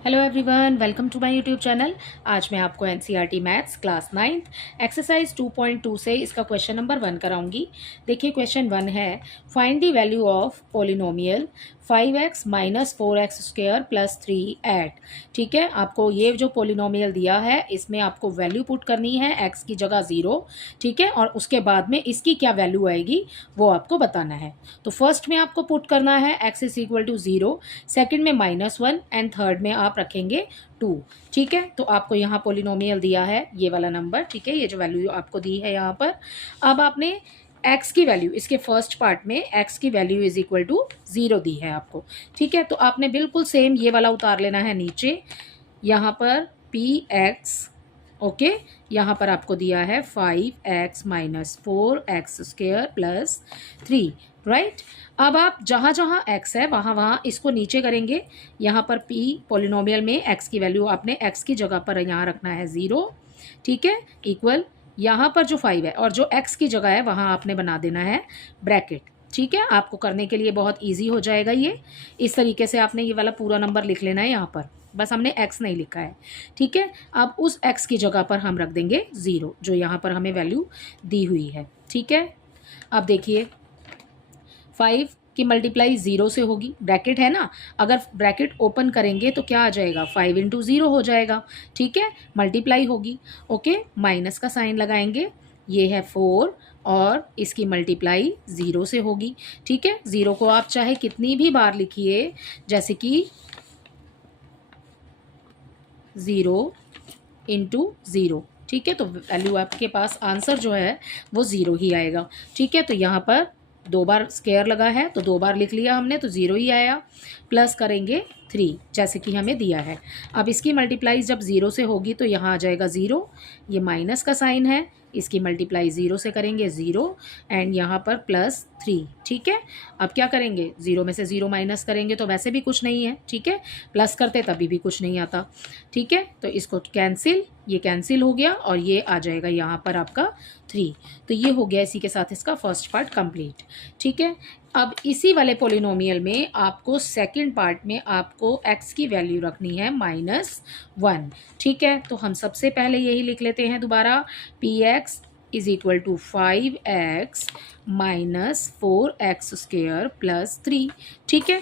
Hello everyone, welcome to my YouTube channel. आज मैं आपको NCERT maths class 9th exercise 2.2 से इसका क्वेश्चन नंबर 1 कराऊंगी। देखिए क्वेश्चन 1 है, find the value of polynomial 5x minus 4x square plus 3 at. ठीक है, आपको ये जो पोलिनोमियल दिया है इसमें आपको वैल्यू पुट करनी है, x की जगह 0। ठीक है, और उसके बाद में इसकी क्या वैल्यू आएगी वो आपको बताना है। तो फर्स्ट में आपको पुट करना है x is equal to 0, second में -1 एंड थर्ड में आप रखेंगे 2। ठीक है, तो आपको यहाँ पोलिनोमियल दिया है ये वाला नंबर। ठीक है, ये जो वैल्यू आपको दी है यहाँ पर, अब आपने x की वैल्यू, इसके फर्स्ट पार्ट में x की वैल्यू इज इक्वल टू 0 दी है आपको। ठीक है, तो आपने बिल्कुल सेम ये वाला उतार लेना है नीचे, यहाँ पर px। ओके, यहाँ पर आपको दिया है 5x minus 4x square plus 3, right. अब आप जहाँ जहाँ x है वहाँ वहाँ इसको नीचे करेंगे। यहाँ पर p पोलिनोमियल में x की वैल्यू आपने x की जगह पर यहाँ रखना है 0। ठीक है, इक्वल यहाँ पर जो 5 है और जो x की जगह है वहाँ आपने बना देना है ब्रैकेट। ठीक है, आपको करने के लिए बहुत इजी हो जाएगा ये। इस तरीके से आपने ये वाला पूरा नंबर लिख लेना है यहाँ पर, बस हमने x नहीं लिखा है। ठीक है, अब उस x की जगह पर हम रख देंगे 0 जो यहाँ पर हमें वैल्यू दी हुई है। ठीक है, अब देखिए 5 की मल्टीप्लाई 0 से होगी, ब्रैकेट है ना, अगर ब्रैकेट ओपन करेंगे तो क्या आ जाएगा, 5 इंटू 0 हो जाएगा। ठीक है, मल्टीप्लाई होगी। ओके, माइनस का साइन लगाएंगे, ये है 4 और इसकी मल्टीप्लाई 0 से होगी। ठीक है, 0 को आप चाहे कितनी भी बार लिखिए, जैसे कि 0 इंटू 0। ठीक है, तो वैल्यू आपके पास आंसर जो है वो 0 ही आएगा। ठीक है, तो यहाँ पर 2 बार स्क्वायर लगा है तो 2 बार लिख लिया हमने, तो 0 ही आया। प्लस करेंगे 3 जैसे कि हमें दिया है। अब इसकी मल्टीप्लाई जब 0 से होगी तो यहाँ आ जाएगा 0, ये माइनस का साइन है, इसकी मल्टीप्लाई 0 से करेंगे 0 एंड यहाँ पर प्लस 3। ठीक है, अब क्या करेंगे, 0 में से 0 माइनस करेंगे तो वैसे भी कुछ नहीं है। ठीक है, प्लस करते तभी भी कुछ नहीं आता। ठीक है, तो इसको कैंसिल, ये कैंसिल हो गया और ये आ जाएगा यहाँ पर आपका 3। तो ये हो गया इसी के साथ इसका फर्स्ट पार्ट कंप्लीट। ठीक है, अब इसी वाले पोलिनोमियल में आपको सेकंड पार्ट में आपको x की वैल्यू रखनी है -1। ठीक है, तो हम सबसे पहले यही लिख लेते हैं दोबारा, px is equal to 5x minus 4x square plus 3। ठीक है,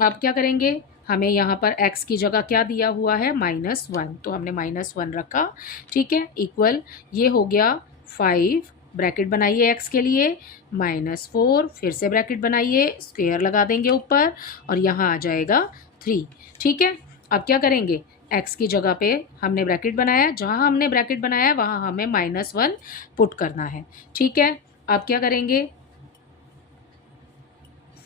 अब क्या करेंगे, हमें यहाँ पर x की जगह क्या दिया हुआ है, -1, तो हमने -1 रखा। ठीक है, इक्वल ये हो गया 5, ब्रैकेट बनाइए x के लिए, -4, फिर से ब्रैकेट बनाइए, स्क्वायर लगा देंगे ऊपर और यहाँ आ जाएगा 3। ठीक है, अब क्या करेंगे, x की जगह पे हमने ब्रैकेट बनाया, जहाँ हमने ब्रैकेट बनाया वहाँ हमें -1 पुट करना है। ठीक है, अब क्या करेंगे,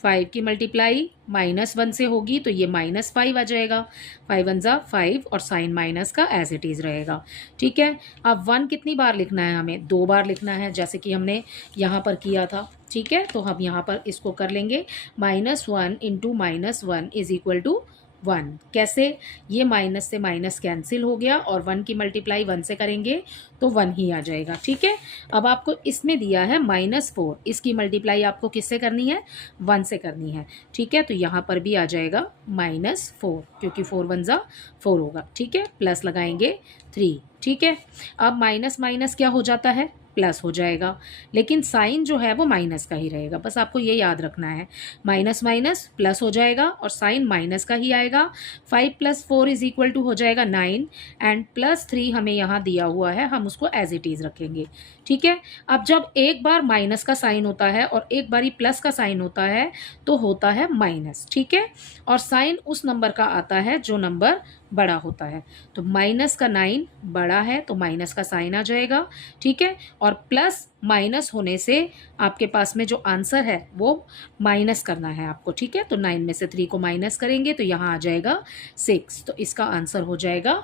5 की मल्टीप्लाई -1 से होगी तो ये -5 आ जाएगा, 5 1 जा 5 और साइन माइनस का एज इट इज़ रहेगा। ठीक है, अब 1 कितनी बार लिखना है, हमें 2 बार लिखना है जैसे कि हमने यहाँ पर किया था। ठीक है, तो हम यहाँ पर इसको कर लेंगे, -1 इंटू -1 इज इक्वल टू 1। कैसे, ये माइनस से माइनस कैंसिल हो गया और 1 की मल्टीप्लाई 1 से करेंगे तो 1 ही आ जाएगा। ठीक है, अब आपको इसमें दिया है -4, इसकी मल्टीप्लाई आपको किससे करनी है, 1 से करनी है। ठीक है, तो यहाँ पर भी आ जाएगा -4 क्योंकि 4 1 जा 4 होगा। ठीक है, प्लस लगाएंगे 3। ठीक है, अब माइनस माइनस क्या हो जाता है, प्लस हो जाएगा, लेकिन साइन जो है वो माइनस का ही रहेगा, बस आपको ये याद रखना है, माइनस माइनस प्लस हो जाएगा और साइन माइनस का ही आएगा। 5 + 4 इज इक्वल टू हो जाएगा 9 एंड +3 हमें यहाँ दिया हुआ है, हम उसको एज इट इज़ रखेंगे। ठीक है, अब जब एक बार माइनस का साइन होता है और एक बारी प्लस का साइन होता है तो होता है माइनस। ठीक है, और साइन उस नंबर का आता है जो नंबर बड़ा होता है, तो माइनस का 9 बड़ा है तो माइनस का साइन आ जाएगा। ठीक है, और प्लस माइनस होने से आपके पास में जो आंसर है वो माइनस करना है आपको। ठीक है, तो 9 में से 3 को माइनस करेंगे तो यहाँ आ जाएगा 6, तो इसका आंसर हो जाएगा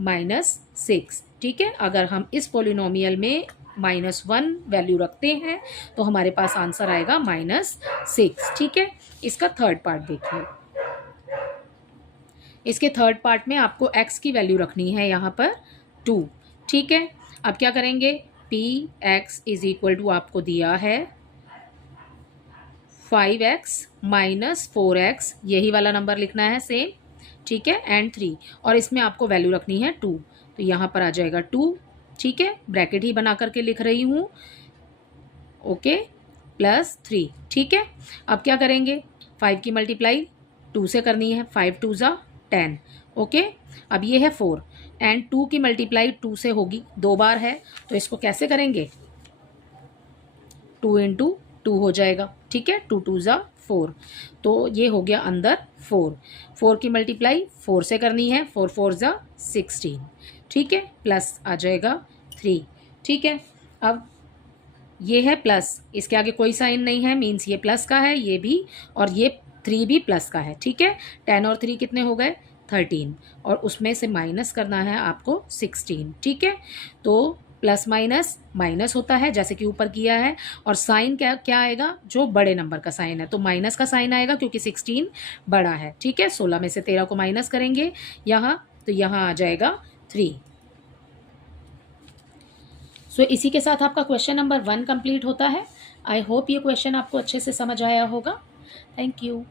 -6। ठीक है, अगर हम इस पोलिनोमियल में -1 वैल्यू रखते हैं तो हमारे पास आंसर आएगा -6। ठीक है, इसका थर्ड पार्ट देखिए, इसके थर्ड पार्ट में आपको x की वैल्यू रखनी है यहाँ पर 2। ठीक है, अब क्या करेंगे, px इज इक्वल टू आपको दिया है 5x माइनस 4x, यही वाला नंबर लिखना है सेम। ठीक है, एंड 3, और इसमें आपको वैल्यू रखनी है 2, तो यहाँ पर आ जाएगा 2, ठीक है, ब्रैकेट ही बना करके लिख रही हूँ, ओके, प्लस 3, ठीक है। अब क्या करेंगे, 5 की मल्टीप्लाई 2 से करनी है, 5 2 ज़ा 10, ओके। अब ये है 4 एंड 2 की मल्टीप्लाई 2 से होगी, 2 बार है, तो इसको कैसे करेंगे, 2 इंटू 2 हो जाएगा, ठीक है, 2 2 ज़ा 4, तो ये हो गया अंदर 4, 4 की मल्टीप्लाई 4 से करनी है, 4 4 ज़ा 16, ठीक है, प्लस आ जाएगा 3, ठीक है। अब ये है प्लस, इसके आगे कोई साइन नहीं है, मीन्स ये प्लस का है, ये भी, और ये 3 भी प्लस का है, ठीक है। 10 और 3 कितने हो गए, 13, और उसमें से माइनस करना है आपको 16, ठीक है। तो प्लस माइनस माइनस होता है जैसे कि ऊपर किया है, और साइन क्या क्या आएगा, जो बड़े नंबर का साइन है, तो माइनस का साइन आएगा क्योंकि 16 बड़ा है, ठीक है। 16 में से 13 को माइनस करेंगे यहाँ, तो यहाँ आ जाएगा 3। सो इसी के साथ आपका क्वेश्चन नंबर 1 कंप्लीट होता है। आई होप ये क्वेश्चन आपको अच्छे से समझ आया होगा। Thank you.